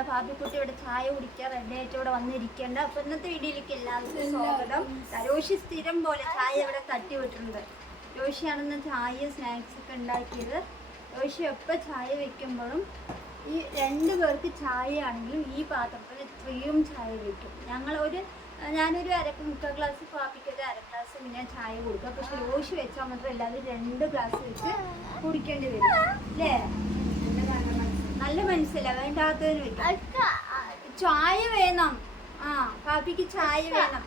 നമ്മുടെ പാപ്പിക്കുട്ടി ഇവിടെ ചായ കുടിക്കാൻ റെഡി ആയിട്ട് ഇവിടെ വന്നിരിക്കേണ്ട. അപ്പൊ ഇന്നത്തെ വീഡിയോയിലേക്ക് എല്ലാവർക്കും സ്വാഗതം. രോഷി സ്ഥിരം പോലെ ചായ ഇവിടെ തട്ടി വിട്ടിട്ടുണ്ട്. രോഷിയാണെന്ന് ചായ സ്നാക്സ് ഒക്കെ ഉണ്ടാക്കിയത്. രോഷി എപ്പോൾ ചായ വെക്കുമ്പോഴും ഈ 2 പേർക്ക് ചായ ആണെങ്കിലും ഈ പാത്രത്തിൽ ഇത്രയും ചായ വെക്കും. ഞാനൊരു 1/4 ഗ്ലാസ് പാപ്പിക്ക് ഒരു 1/2 ഗ്ലാസ് പിന്നെ ചായ കൊടുക്കുക. പക്ഷെ രോഷി വെച്ചാൽ മാത്രം എല്ലാവരും 2 ഗ്ലാസ് വെച്ച് കുടിക്കേണ്ടി വരും അല്ലേ? നല്ല മനസ്സിലാ, വേണ്ടാത്തതിന് വെക്കും. ചായ വേണം. പാപ്പിക്ക് ചായ വേണം.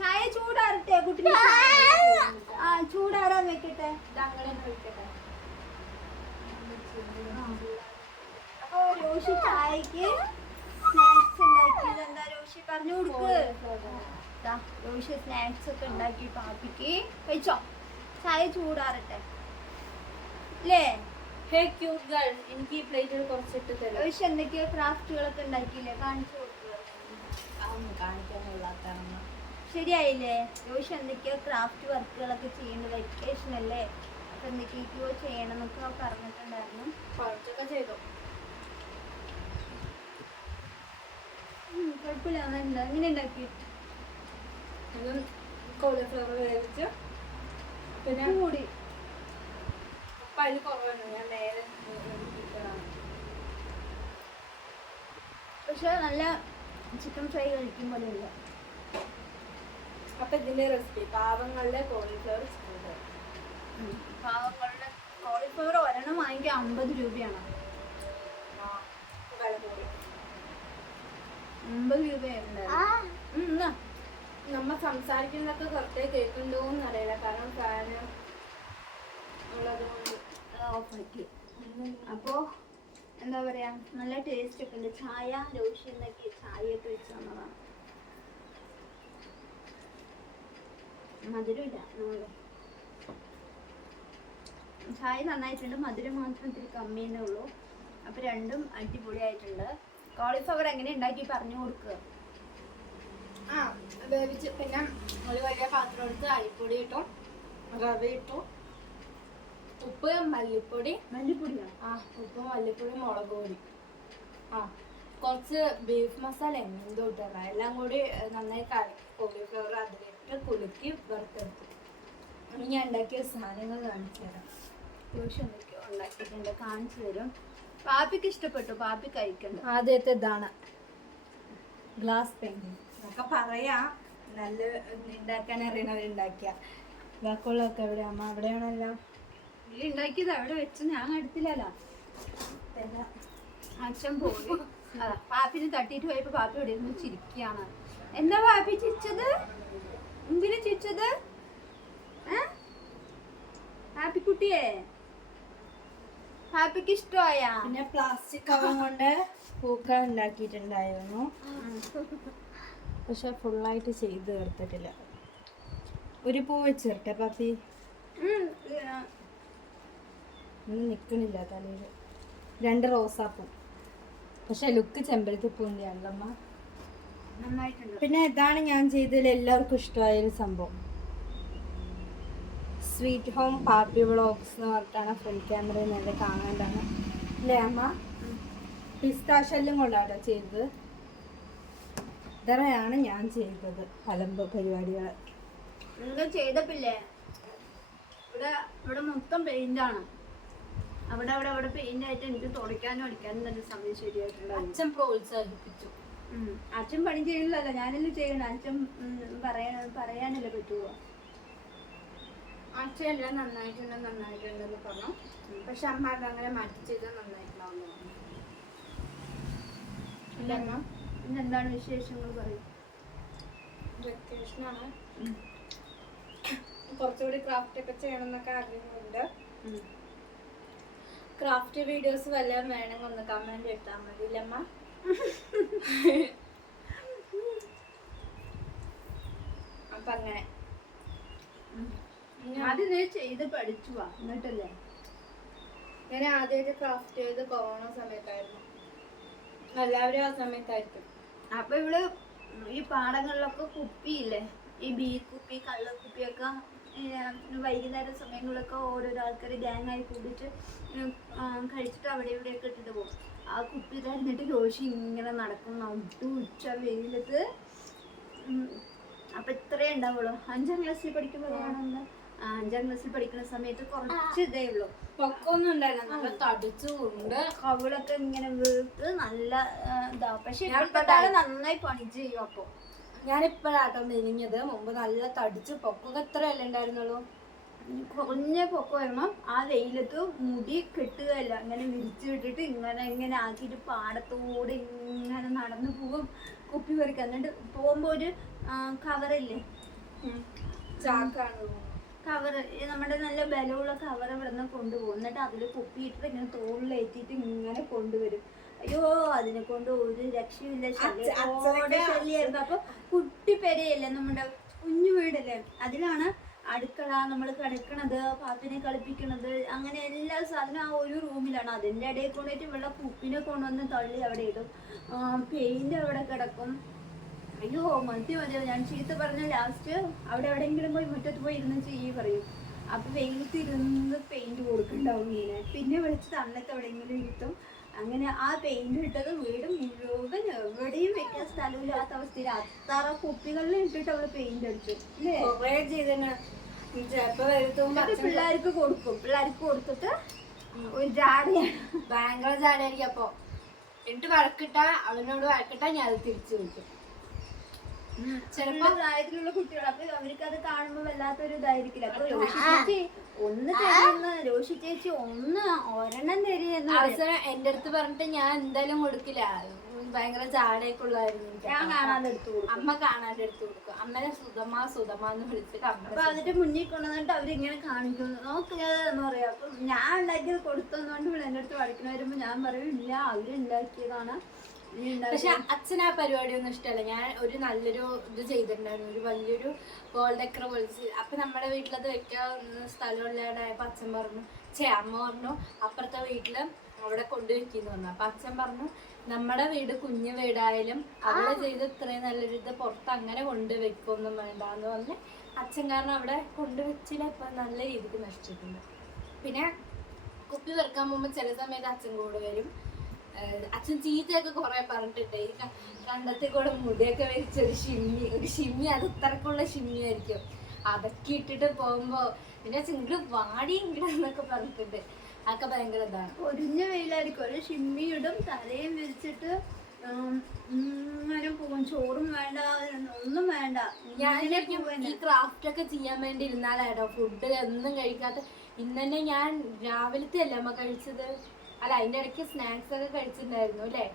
ചായ ചൂടാറട്ടെ കുട്ടി. ചൂടാറാൻ വെക്കട്ടെ. അപ്പൊ രോഷി ചായക്ക് സ്നാക്സ് ഉണ്ടാക്കിയത് എന്താ രോഷി പറഞ്ഞു കൊടുക്ക്. രോഷി സ്നാക്സ് ഒക്കെ ഉണ്ടാക്കി പാപ്പിക്ക് കഴിച്ചോ. ചായ ചൂടാറട്ടെ അല്ലേ? എനിക്ക് ഈ പ്ലേറ്റിൽ കുറച്ചിട്ട് തരും. രോഷി എന്തൊക്കെയോ ക്രാഫ്റ്റുകളൊക്കെ ഉണ്ടാക്കിയില്ലേ, കാണിച്ചു കൊടുക്കുക. കാണിക്കാനുള്ളതാണ് ശരിയായില്ലേ? രോഷി എന്തൊക്കെയോ ക്രാഫ്റ്റ് വർക്കുകളൊക്കെ ചെയ്യുന്നത്. വെക്കേഷൻ അല്ലേ, അപ്പൊ എന്തൊക്കെയോ ചെയ്യണം എന്നൊക്കെ പറഞ്ഞിട്ടുണ്ടായിരുന്നു. കുറച്ചൊക്കെ ചെയ്തു. കുഴപ്പമില്ല. എങ്ങനെ ഉണ്ടാക്കി? കോളിഫ്ലവർ വേവിച്ച് പിന്നെ കൂടി പഴി കുറവാണ്. ഞാൻ നേരെ പക്ഷെ നല്ല ചിക്കൻ ഫ്രൈ കഴിക്കും പോലെ ഇല്ല. അപ്പൊ ഇതിന്റെ റെസിപ്പി പാവങ്ങളുടെ കോളിഫ്ലവർ ചിക്കൻ ഫ്രൈ. പാവങ്ങളുടെ കോളിഫ്ലവർ ഒരെണ്ണം വാങ്ങിക്കാൻ 50 രൂപയാണ്. 50 രൂപയുണ്ട്. നമ്മ സംസാരിക്കുന്നതൊക്കെ കറക്റ്റ് കേൾക്കുന്നുണ്ടോന്ന് അറിയില്ല, കാരണം ഫാന് ഉള്ളത് കൊണ്ട് ഓഫാക്കി. അപ്പോ എന്താ പറയാ, നല്ല ടേസ്റ്റ് ഒക്കെ ഉണ്ട്. ചായ രോഷി എന്നൊക്കെ ചായയൊക്കെ വെച്ച് തന്നതാണ്. മധുരമില്ല. ചായ നന്നായിട്ടുണ്ട്, മധുരം മാത്രം ഇത്തിരി കമ്മിയെന്നേ ഉള്ളൂ. അപ്പൊ രണ്ടും അടിപൊളിയായിട്ടുണ്ട്. കോളിഫ്ലവർ എങ്ങനെ ഉണ്ടാക്കി പറഞ്ഞു കൊടുക്കുക. വേവിച്ച് പിന്നെ ഒരു വലിയ പാത്രം എടുത്ത് അരിപ്പൊടി ഇട്ടു, റവ ഇട്ടു, ഉപ്പ്, മല്ലിപ്പൊടിയാണ്. ഉപ്പ്, മല്ലിപ്പൊടി, മുളക് പൊടി, കുറച്ച് ബീഫ് മസാല എന്തോ ഇട്ടല്ല, എല്ലാം കൂടി നന്നായി കലക്കി കോളിഫ്ലവർ അതിലിട്ട് കുലുക്കി വറുത്തെടുത്തു. ഞാൻ ഉണ്ടാക്കിയ സാധനങ്ങൾ കാണിച്ചു തരാം. രോഷി എന്തൊക്കെയോ ഉണ്ടാക്കിയിട്ടുണ്ട്, കാണിച്ചു തരും. പാപ്പിക്ക് ഇഷ്ടപ്പെട്ടു, പാപ്പി കഴിക്കണ്ട. ആദ്യത്തെ ഇതാണ് ഗ്ലാസ് പെയിന്റിങ്. ഒക്കെ പറയാ നല്ല ഉണ്ടാക്കാൻ അറിയണവരുണ്ടാക്കിയ. ബാക്കിയുള്ളതൊക്കെ എവിടെ അമ്മ? അവിടെയാണല്ലോ നീ ഉണ്ടാക്കിയത്. അവിടെ വെച്ച് ഞാൻ എടുത്തില്ലല്ലോ. അച്ഛൻ പോയി. പാപ്പിന് തട്ടിയിട്ട് പോയപ്പോ പാപ്പി ഇവിടെ ഇരുന്ന് ചിരിക്കുകയാണ്. എന്താ പാപ്പി ചിരിച്ചത്? എന്തിനു ചിരിച്ചത്? പാപ്പിക്കുട്ടിയെ പാപ്പിക്ക് ഇഷ്ടമായ? പിന്നെ പ്ലാസ്റ്റിക് കവർ കൊണ്ട് പൂക്കൾ ഉണ്ടാക്കിയിട്ടുണ്ടായിരുന്നു, പക്ഷെ ഫുള്ളായിട്ട് ചെയ്ത് തീർത്തിട്ടില്ല. ഒരു പൂ വെച്ചിട്ടെ പാപ്പി ഒന്നും നിക്കണില്ല തലയില്. 2 റോസാപ്പൂ, പക്ഷെ ലുക്ക് ചെമ്പരത്തി പൂവിൻ്റെയാണല്ലോ അമ്മ. നന്നായിട്ടുണ്ട്. പിന്നെ ഇതാണ് ഞാൻ ചെയ്തതിൽ എല്ലാവർക്കും ഇഷ്ടമായൊരു സംഭവം. സ്വീറ്റ് ഹോം പാപ്പി വ്ളോഗ്സ് എന്ന് പറഞ്ഞിട്ടാണ് ഫ്രണ്ട് ക്യാമറയിൽ നല്ല കാണാണ്ടാണ് അല്ലേ അമ്മ? പിസ്താഷെല്ലും കൊണ്ടാട്ടോ ചെയ്തത്. ഇത്രയാണ് ഞാൻ ചെയ്തത് അലമ്പ് പരിപാടികൾ. നിങ്ങൾ ചെയ്തപ്പില്ലേ? ഇവിടെ മൊത്തം പെയിന്റാണ്. അവിടെ പെയിന്റ് ആയിട്ട് എനിക്ക് തുടയ്ക്കാനും അടിക്കാനും തന്നെ സമയം ശരിയായിട്ടുണ്ട്. അച്ഛൻ പ്രോത്സാഹിപ്പിച്ചു. അച്ഛൻ പണി ചെയ്യില്ലല്ലോ, ഞാനല്ലേ ചെയ്യണം. അച്ഛൻ പറയാനല്ലേ പറ്റുമോ? അച്ഛൻ എല്ലാം നന്നായിട്ടുണ്ടെന്ന് പറഞ്ഞു. പക്ഷെ അമ്മ അതങ്ങനെ മാറ്റി ചെയ്താൽ നന്നായിട്ടുണ്ടാവുന്നു. പിന്നെന്താണ് വിശേഷങ്ങൾ പറയും? വെക്കേഷനാണ്, കുറച്ചുകൂടി ക്രാഫ്റ്റ് ഒക്കെ ചെയ്യണം എന്നൊക്കെ ആഗ്രഹമുണ്ട്. ക്രാഫ്റ്റ് വീഡിയോസ് വല്ലതും വേണമെങ്കിൽ ഒന്ന് കമന്റ് ഇട്ടാൽ മതി അമ്മ. അപ്പൊ അങ്ങനെ ആദ്യം നീ ചെയ്ത് പഠിച്ചു വാ, എന്നിട്ടല്ലേ? ഞാൻ ആദ്യമായിട്ട് ക്രാഫ്റ്റ് ചെയ്ത് കൊറോണ സമയത്തായിരുന്നു. എല്ലാവരും ആ സമയത്തായിരിക്കും. അപ്പൊ ഇവിടെ ഈ പാടങ്ങളിലൊക്കെ കുപ്പിയില്ലേ, ഈ ബീ കുപ്പി, കള്ളക്കുപ്പിയൊക്കെ വൈകുന്നേരം സമയങ്ങളിലൊക്കെ ഓരോരോ ആൾക്കാർ ഗ്യാങ്ങായി കൂടിയിട്ട് കഴിച്ചിട്ട് അവിടെ ഇവിടെയൊക്കെ ഇട്ടിട്ട് പോകും. ആ കുപ്പി തരുന്നിട്ട് രോഷി ഇങ്ങനെ നടക്കും ഉച്ച വെയിലത്ത്. അപ്പം ഇത്രേ ഉണ്ടാവുള്ളൂ. 5ാം ക്ലാസ്സിൽ പഠിക്കുമ്പോഴാണെന്ന് 5ാം ക്ലാസ്സിൽ പഠിക്കുന്ന സമയത്ത് കുറച്ച് ഇതേ ഉള്ളൂ, പൊക്കൊന്നും ഉണ്ടായില്ല, നല്ല തടിച്ചുകൊണ്ട് കവിളൊക്കെ ഇങ്ങനെ വീർത്ത് നല്ല ഇതാവും. പക്ഷെ നന്നായി പണി ചെയ്യും. അപ്പോൾ ഞാനിപ്പോഴാട്ടോ മെലിഞ്ഞത്. മുമ്പ് നല്ല തടിച്ച് പൊക്കൊക്കെ എത്രയല്ലേ ഉണ്ടായിരുന്നുള്ളൂ. കുറഞ്ഞ പൊക്കം വരുമ്പം ആ വെയിലത്ത് മുടി കെട്ടുകയല്ല, അങ്ങനെ വിരിച്ചു വിട്ടിട്ട് ഇങ്ങനെ ആക്കിയിട്ട് പാടത്തോടെ ഇങ്ങനെ നടന്നു പോകും കുപ്പി പറിക്കുക. എന്നിട്ട് പോകുമ്പോൾ ഒരു കവറില്ലേ, ചാക്കാണ് കവറ്, നമ്മുടെ നല്ല ബലമുള്ള കവർ ഇവിടെ നിന്ന് കൊണ്ടുപോകും. എന്നിട്ട് അതിൽ കുപ്പിയിട്ടിട്ട് ഇങ്ങനെ തോളിലേറ്റിട്ട് ഇങ്ങനെ കൊണ്ടുവരും. അയ്യോ, അതിനെ കൊണ്ട് ഒരു രക്ഷയില്ല, ശല്യമായിരുന്നു. അപ്പൊ കുട്ടി പെരയല്ലേ, നമ്മുടെ കുഞ്ഞു വീടല്ലേ, അതിലാണ് അടുക്കള, നമ്മൾ കിടക്കണത്, പാപ്പിനെ കളിപ്പിക്കണത്, അങ്ങനെ എല്ലാ സാധനവും ആ ഒരു റൂമിലാണ്. അതിൻ്റെ ഇടയിൽ കൊണ്ടുപോയിട്ട് വെള്ള കുപ്പിനെ കൊണ്ടുവന്ന് തള്ളി അവിടെ ഇടും. പെയിന്റ് അവിടെ കിടക്കും. അയ്യോ മതിയോ, ഞാൻ ചീത്ത പറഞ്ഞ ലാസ്റ്റ് അവിടെ എവിടെയെങ്കിലും പോയി മുറ്റത്ത് പോയി ഇരുന്ന് ചെയ്യി പറയും. അപ്പൊ വെയിലത്ത് ഇരുന്ന് പെയിന്റ് കൊടുക്കണ്ടാവും ഇങ്ങനെ. പിന്നെ വിളിച്ച് തണ്ണത്ത് എവിടെയെങ്കിലും ഇരുത്തും. അങ്ങനെ ആ പെയിന്റ് ഇട്ടത് വീട് മുഴുവൻ എവിടെയും വെക്കാൻ സ്ഥലമില്ലാത്ത അവസ്ഥയിൽ അത്ര കുപ്പികളിൽ ഇട്ടിട്ട് അവള് പെയിന്റ് അടിച്ചു. പിള്ളേർക്ക് കൊടുക്കും. പിള്ളേർക്ക് കൊടുത്തിട്ട് ഒരു ജാടയാണ്, ഭയങ്കര ജാടയായിരിക്കും. അപ്പൊ എന്നിട്ട് വഴക്കിട്ടാ, അവനോട് വഴക്കിട്ടാ ഞാൻ അത് തിരിച്ചു വിളിക്കും. ചിലപ്പോ പ്രായത്തിലുള്ള കുട്ടികൾ, അപ്പൊ അവർക്ക് അത് കാണുമ്പോ വല്ലാത്തൊരു ഇതായിരിക്കില്ല. അപ്പൊ രോഷി ചേച്ചി ഒന്ന് തരുന്ന, രോഷി ചേച്ചി ഒരെണ്ണം തരുന്ന അവസരം എന്റെ അടുത്ത് പറഞ്ഞിട്ട് ഞാൻ എന്തായാലും കൊടുക്കില്ല. ഭയങ്കര ജാടയൊക്കെ ഉള്ളായിരുന്നു. ഞാൻ കാണാതെ എടുത്തു കൊടുക്കും, അമ്മ കാണാതെ എടുത്തു കൊടുക്കും. അമ്മനെ സുധമ എന്ന് വിളിച്ചിട്ട് അപ്പൊ അതിന്റെ മുന്നിൽ കൊണ്ടുവന്നിട്ട് അവരിങ്ങനെ കാണിക്കുന്നു, നോക്കിയതെന്ന് പറയാം. അപ്പൊ ഞാൻ ഉണ്ടാക്കിയത് കൊടുത്തോന്നുകൊണ്ട് ഇവിടെ എന്റെ അടുത്ത് വഴക്കിന് വരുമ്പോ ഞാൻ പറയും ഇല്ല, അവരുണ്ടാക്കിയതാണ്. പക്ഷെ അച്ഛൻ ആ പരിപാടിയൊന്നും ഇഷ്ടമല്ല. ഞാൻ ഒരു നല്ലൊരു ഇത് ചെയ്തിട്ടുണ്ടായിരുന്നു, ഒരു വലിയൊരു ഗോൾ ഡെക്കർ പൊളിച്ച്. അപ്പൊ നമ്മുടെ വീട്ടിലത് വെക്കാൻ സ്ഥലമില്ലാണ്ടായപ്പോ അച്ഛൻ പറഞ്ഞു, അമ്മ പറഞ്ഞു അപ്പുറത്തെ വീട്ടില് അവിടെ കൊണ്ടുവയ്ക്കുന്നു പറഞ്ഞു. അപ്പൊ അച്ഛൻ പറഞ്ഞു നമ്മുടെ വീട് കുഞ്ഞു വീടായാലും അവിടെ ചെയ്ത് ഇത്രയും നല്ലൊരു ഇത് പുറത്ത് അങ്ങനെ കൊണ്ടുവയ്ക്കൊന്നും വേണ്ടാന്ന് പറഞ്ഞ് അച്ഛൻ കാരണം അവിടെ കൊണ്ടുവച്ചില്ല. ഇപ്പൊ നല്ല രീതിക്ക് നശിച്ചിട്ടുണ്ട്. പിന്നെ കുപ്പി വെറുക്കാൻ പോകുമ്പോ ചില സമയത്ത് അച്ഛൻ കൂടെ വരും. അച്ഛൻ ചീത്തയൊക്കെ കുറെ പറഞ്ഞിട്ടുണ്ട്. ഈ കണ്ടത്തിൽ കൂടെ മുടിയൊക്കെ വരിച്ച ഒരു ഷിമ്മി അത് ഇത്രക്കുള്ള ഷിമ്മിയായിരിക്കും. അതൊക്കെ ഇട്ടിട്ട് പോകുമ്പോ പിന്നെ ചിങ്കിട് വാടി ഇങ്ങട് എന്നൊക്കെ പറഞ്ഞിട്ടുണ്ട്. അതൊക്കെ ഭയങ്കര ഇതാണ്. ഒരിഞ്ഞ വെയിലായിരിക്കും, ഒരു ഷിമ്മിയിടും, തലയും വിരിച്ചിട്ട് ഇങ്ങനെ പോകും. ചോറും വേണ്ട, ഒന്നും വേണ്ട. ഞാൻ ഈ ക്രാഫ്റ്റ് ഒക്കെ ചെയ്യാൻ വേണ്ടി ഇരുന്നാലാട്ടോ ഫുഡ് ഒന്നും കഴിക്കാത്ത. ഇന്ന് തന്നെ ഞാൻ രാവിലത്തെ അല്ലേ അമ്മ കഴിച്ചത്, അല്ല അതിന്റെ ഇടയ്ക്ക് സ്നാക്സ് ഒക്കെ കഴിച്ചിട്ടുണ്ടായിരുന്നു അല്ലേ.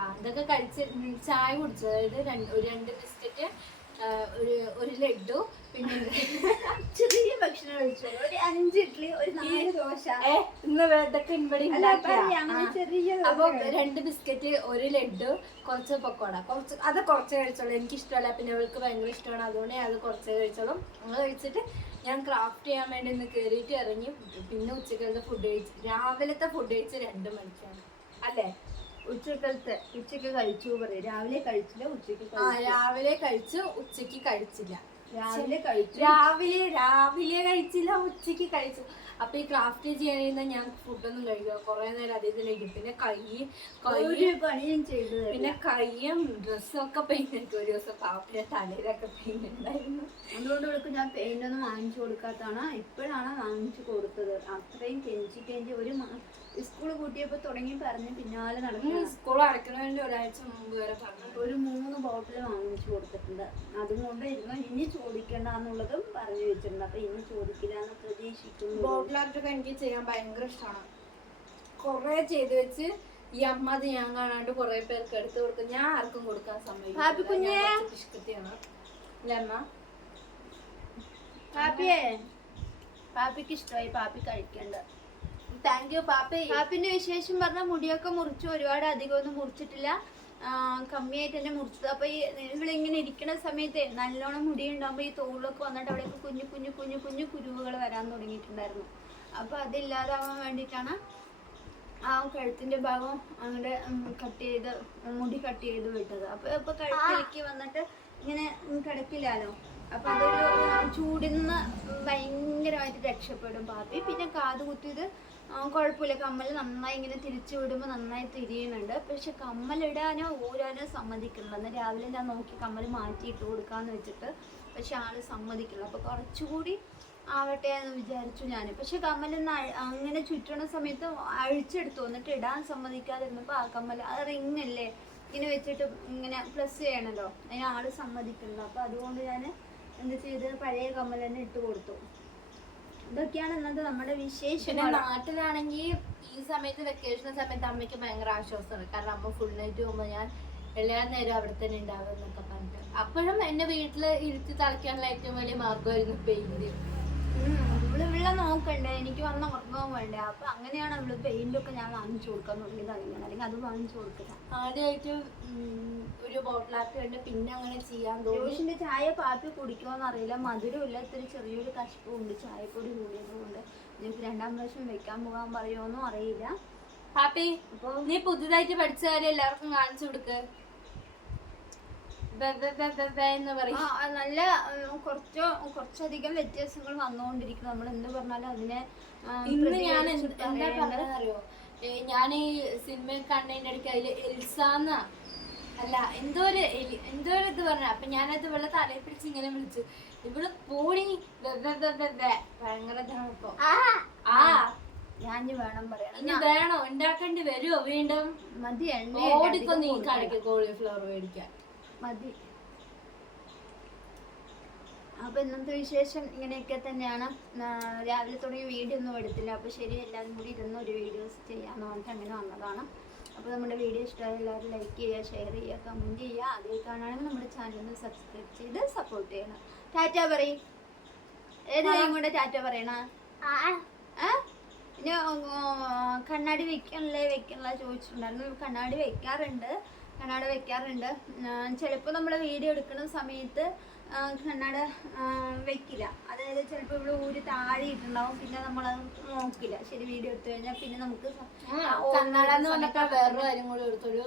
അതൊക്കെ കഴിച്ച് ചായ കുടിച്ചു. അതായത് ഒരു 2 ബിസ്ക്കറ്റ്, ഒരു ലഡു, പിന്നെ ചെറിയ ഭക്ഷണം കഴിച്ചു. ഒരു 5 ഇഡ്ഡലി, ഒരു 4 ദോശ. ഇന്ന് ഇതൊക്കെ ഇവിടെ അപ്പൊ 2 ബിസ്ക്കറ്റ്, ഒരു ലഡു, കുറച്ച് പക്കോട, കുറച്ച് കഴിച്ചോളൂ. എനിക്ക് ഇഷ്ടമല്ല, പിന്നെ അവൾക്ക് ഭയങ്കര ഇഷ്ടമാണ്, അതുകൊണ്ട് അത് കുറച്ച് കഴിച്ചോളും. അത് കഴിച്ചിട്ട് ഞാൻ ക്രാഫ്റ്റ് ചെയ്യാൻ വേണ്ടി ഇന്ന് കയറിയിട്ട് ഇറങ്ങി. പിന്നെ ഉച്ചക്കലത്തെ ഫുഡ് കഴിച്ചു. രാവിലത്തെ ഫുഡ് കഴിച്ച് 2 മണിക്കാണ് അല്ലേ. ഉച്ചക്ക് കഴിച്ചു പറയും. രാവിലെ കഴിച്ചില്ല, ഉച്ചക്ക് രാവിലെ കഴിച്ചു, ഉച്ചക്ക് കഴിച്ചില്ല. രാവിലെ കഴിച്ചില്ല, ഉച്ചക്ക് കഴിച്ചു. അപ്പൊ ഈ ക്രാഫ്റ്റ് ചെയ്യാനിരുന്ന ഞാൻ ഫുഡൊന്നും കഴിക്കുക കുറെ നേരം അതിൽ കഴിക്കും. പിന്നെ പണിയും ചെയ്തു. പിന്നെ കയ്യും ഡ്രസ്സും ഒക്കെ പെയിന്റ് അടിക്കും. ഒരു ദിവസം പാപ്പിന്റെ തലയിലൊക്കെ പെയിന്റ് ഉണ്ടായിരുന്നു. അതുകൊണ്ട് ഇവൾക്ക് ഞാൻ പെയിന്റ് ഒന്നും വാങ്ങിച്ചു കൊടുക്കാത്തതാണ്. ഇപ്പോഴാണ് വാങ്ങിച്ചു കൊടുത്തത്. അത്രയും കെഞ്ചി ഒരു സ്കൂൾ കൂട്ടിയപ്പോ തുടങ്ങി പറഞ്ഞ് പിന്നാലെ നടക്കും. സ്കൂൾ അടയ്ക്കുന്നതിന്റെ ഒരാഴ്ച മുമ്പ് വരെ പറഞ്ഞു. ഒരു 3 ബോട്ടിൽ വാങ്ങിച്ചു കൊടുത്തിട്ടുണ്ട്. അതുകൊണ്ട് ഇനി ചോദിക്കണ്ടെന്നുള്ളതും പറഞ്ഞു വെച്ചിട്ടുണ്ട്. അപ്പൊ ഇനി ചോദിക്കില്ല എന്ന് പ്രതീക്ഷിക്കുന്നു. ബോട്ടിൽ ആർട്ടൊക്കെ എനിക്ക് ചെയ്യാൻ ഭയങ്കര ഇഷ്ടമാണ്. കുറെ ചെയ്ത് വെച്ച് ഈ അമ്മ അത് ഞാൻ കാണാണ്ട് കുറെ പേർക്ക് എടുത്ത് കൊടുക്കും. ഞാൻ ആർക്കും കൊടുക്കാൻ സമ്മതിക്കില്ല. അല്ലേ അമ്മ? പാപ്പിക്ക് ഇഷ്ടമായി, പാപ്പി കഴിക്കണ്ട. Thank you Pappi. പാപ്പിന്റെ വിശേഷം പറഞ്ഞാൽ മുടിയൊക്കെ മുറിച്ചു. ഒരുപാട് അധികം ഒന്നും മുറിച്ചിട്ടില്ല, കമ്മിയായിട്ട് തന്നെ മുറിച്ചത്. അപ്പൊ ഈ ഇവളിങ്ങനെ ഇരിക്കുന്ന സമയത്ത് നല്ലോണം മുടി ഉണ്ടാകുമ്പോ ഈ തോളിലൊക്കെ വന്നിട്ട് അവിടെയൊക്കെ കുഞ്ഞു കുരുവുകൾ വരാൻ തുടങ്ങിയിട്ടുണ്ടായിരുന്നു. അപ്പൊ അതില്ലാതാവാൻ വേണ്ടിയിട്ടാണ് ആ കഴുത്തിന്റെ ഭാഗം അങ്ങനെ മുടി കട്ട് ചെയ്ത് വിട്ടത്. അപ്പൊ കഴുത്തിലേക്ക് വന്നിട്ട് ഇങ്ങനെ കിടക്കില്ലല്ലോ. അപ്പൊ അതൊരു ചൂടിന്ന് ഭയങ്കരമായിട്ട് രക്ഷപ്പെടും പാപ്പി. പിന്നെ കാത് കുത്തിയത് കുഴപ്പമില്ല, കമ്മൽ നന്നായി ഇങ്ങനെ തിരിച്ചു വിടുമ്പോൾ നന്നായി തിരിയുന്നുണ്ട്. പക്ഷെ കമ്മലിടാനോ ഊരാനോ സമ്മതിക്കില്ല. അന്ന് രാവിലെ ഞാൻ നോക്കി കമ്മൽ മാറ്റിയിട്ട് കൊടുക്കാന്ന് വെച്ചിട്ട്, പക്ഷെ ആള് സമ്മതിക്കില്ല. അപ്പൊ കുറച്ചുകൂടി ആവട്ടെ എന്ന് വിചാരിച്ചു ഞാൻ. പക്ഷെ കമ്മലൊന്ന് അങ്ങനെ ചുറ്റണ സമയത്ത് അഴിച്ചെടുത്തു, എന്നിട്ട് ഇടാൻ സമ്മതിക്കാതിരുന്നപ്പോൾ ആ കമ്മൽ, അത് റിങ്ങല്ലേ ഇങ്ങനെ വെച്ചിട്ട് ഇങ്ങനെ പ്ലസ് ചെയ്യണല്ലോ, അതിന് ആള് സമ്മതിക്കില്ല. അപ്പൊ അതുകൊണ്ട് ഞാൻ എന്ത് ചെയ്ത് പഴയ കമ്മൽ തന്നെ ഇട്ട് കൊടുത്തു. ഇതൊക്കെയാണ് ഇന്നത്തെ നമ്മുടെ വിശേഷം. നാട്ടിലാണെങ്കിൽ ഈ സമയത്ത് വെക്കേഷൻ സമയത്ത് അമ്മയ്ക്ക് ഭയങ്കര ആശ്വാസമാണ്. കാരണം അമ്മ ഫുൾ നൈറ്റ് പോകുമ്പോൾ ഞാൻ എല്ലാ നേരം അവിടെ തന്നെ ഉണ്ടാവും എന്നൊക്കെ പറഞ്ഞിട്ട്. അപ്പോഴും എന്നെ വീട്ടില് ഇരുത്തി തളയ്ക്കാനുള്ള ഏറ്റവും വലിയ മാർഗമായിരുന്നു പെയിന്റ്. ഇവിടെ നോക്കണ്ടേ, എനിക്ക് വന്ന ഉറങ്ങാൻ വേണ്ടേ. അപ്പൊ അങ്ങനെയാണ് അവള് പെയിന്റൊക്കെ ഞാൻ വാങ്ങിച്ചു കൊടുക്കാൻ തുടങ്ങിയത്. അല്ലെങ്കിൽ അത് വാങ്ങിച്ചു കൊടുക്കില്ല. ആദ്യമായിട്ട് ഒരു ബോട്ടിലാക്കി കണ്ട് പിന്നെ അങ്ങനെ ചെയ്യാൻ തോന്നി. റോഷിന്റെ ചായ പാപ്പി കുടിക്കുമോന്ന് അറിയില്ല. മധുരമില്ല, ഇത്തിരി ചെറിയൊരു കശപ്പുണ്ട് ചായപ്പൊടി കൂടിയത് കൊണ്ട്. എനിക്ക് 2ാം പ്രാവശ്യം വെക്കാൻ പോകാൻ പറയുമോന്നും അറിയില്ല. പാപ്പി നീ പുതുതായിട്ട് പഠിച്ച കാര്യം എല്ലാവർക്കും കാണിച്ചു കൊടുക്ക്. നല്ല കുറച്ചധികം വ്യത്യാസങ്ങൾ വന്നുകൊണ്ടിരിക്കും. നമ്മൾ എന്ത് പറഞ്ഞാലും അതിനെ ഇന്ന് ഞാൻ എന്താ പറഞ്ഞറിയോ, ഞാൻ ഈ സിനിമ കണ്ടതിന്റെ ഇടയ്ക്ക് അതില് എൽസാന്ന അല്ല എന്തോ ഒരു ഇത് പറഞ്ഞ. അപ്പൊ ഞാനത് ഇവളെ തലയിൽ പിടിച്ച് ഇങ്ങനെ വിളിച്ചു, ഇവള് പോടി ഭയങ്കര ഇപ്പൊ ഞാൻ വേണം പറയാം. ഇനി വേണോ ഉണ്ടാക്കേണ്ടി വരുമോ വീണ്ടും? മതി, ഓടിക്കോ നീ കടയ്ക്ക് കോളിഫ്ലവർ മേടിക്കാൻ മതി. അപ്പൊ ഇന്നത്തെ വിശേഷം ഇങ്ങനെയൊക്കെ തന്നെയാണ്. രാവിലെ തുടങ്ങിയ വീഡിയോ ഒന്നും എടുത്തില്ല. അപ്പൊ ശരി, എല്ലാവരും കൂടി ഇരുന്ന് ഒരു വീഡിയോസ് ചെയ്യാന്ന് പറഞ്ഞിട്ട് അങ്ങനെ വന്നതാണ്. അപ്പോൾ നമ്മുടെ വീഡിയോ ഇഷ്ടമായ എല്ലാവരും ലൈക്ക് ചെയ്യുക, ഷെയർ ചെയ്യുക, കമൻറ്റ് ചെയ്യുക. ആദ്യം കാണുകയാണെങ്കിൽ നമ്മുടെ ചാനലിന് സബ്സ്ക്രൈബ് ചെയ്ത് സപ്പോർട്ട് ചെയ്യണം. ടാറ്റ പറയും. ഏതായാലും കൂടെ ടാറ്റ പറയണ. പിന്നെ കണ്ണാടി വെക്കണല്ലേ ചോദിച്ചിട്ടുണ്ടായിരുന്നു. കണ്ണാടി വെക്കാറുണ്ട്. ചിലപ്പോൾ നമ്മൾ വീഡിയോ എടുക്കുന്ന സമയത്ത് കണ്ണട വെക്കില്ല. അതായത് ചിലപ്പോൾ ഇവിടെ ഊര് താഴെ ഇട്ടുണ്ടാവും, പിന്നെ നമ്മളത് നോക്കില്ല. ശരി, വീഡിയോ എടുത്തു കഴിഞ്ഞാൽ പിന്നെ നമുക്ക് കണ്ണട എന്ന് പറഞ്ഞാൽ വേറൊരു കാര്യം കൂടി എടുത്തൊരു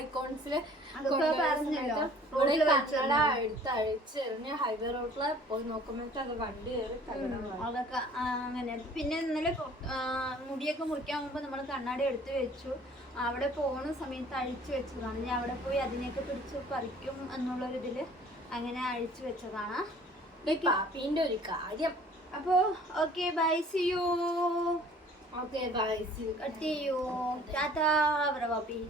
ഐക്കോൺസില് എടുത്തഴിച്ചെറിഞ്ഞ് ഹൈവേ റോഡില് പോയി നോക്കുമ്പോഴത്തെ അത് വണ്ടി കയറി അതൊക്കെ അങ്ങനെ. പിന്നെ ഇന്നലെ മുടിയൊക്കെ മുറിക്കാൻ പോകുമ്പോൾ നമ്മൾ കണ്ണാടി എടുത്ത് വെച്ചു. അവിടെ പോകുന്ന സമയത്ത് അഴിച്ചു വെച്ചതാണ്. ഞാൻ അവിടെ പോയി അതിനെയൊക്കെ പിടിച്ച് പറിക്കും എന്നുള്ളൊരിതില് അങ്ങനെ അഴിച്ചു വെച്ചതാണ്. പാപ്പീന്റെ ഒരു കാര്യം. അപ്പോ okay, bye, see you. Okay bye, see you. Cut ചെയ്യൂ. ടാറ്റാ പറ പാപ്പി.